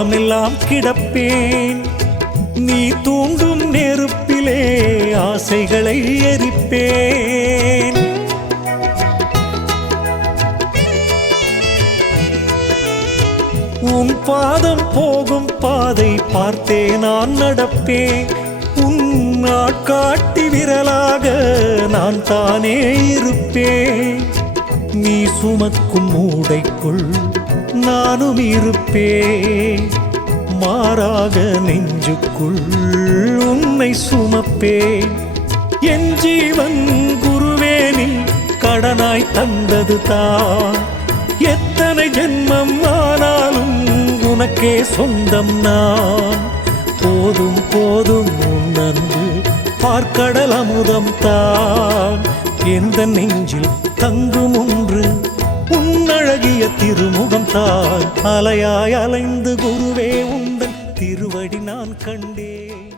காலமெல்லாம் கிடப்பேன். நீ தூண்டும் நெருப்பிலே ஆசைகளை எரிப்பேன். உன் பாதம் போகும் பாதை பார்த்தே நான் நடப்பேன். உன் நாட்காட்டி விரலாக நான் தானே இருப்பேன். நீ சுமக்கும் மூடைக்குள் நானும் இருப்பேன். மாறாக நெஞ்சுக்குள் உன்னை சுமப்பேன். என் ஜீவன் குருவே நீ கடனாய் தந்தது தான். எத்தனை ஜென்மம் ஆனாலும் உனக்கே சொந்தம் நான். போதும் போதும் உன் அன்பு பார்க்கடல் அமுதம் தான். எந்த நெஞ்சில் தங்கும் ஒன்று உன்னழகிய திருமுகம் தான். அலையாய் அலைந்து குருவே உந்தன் திருவடி நான் கண்டேன்.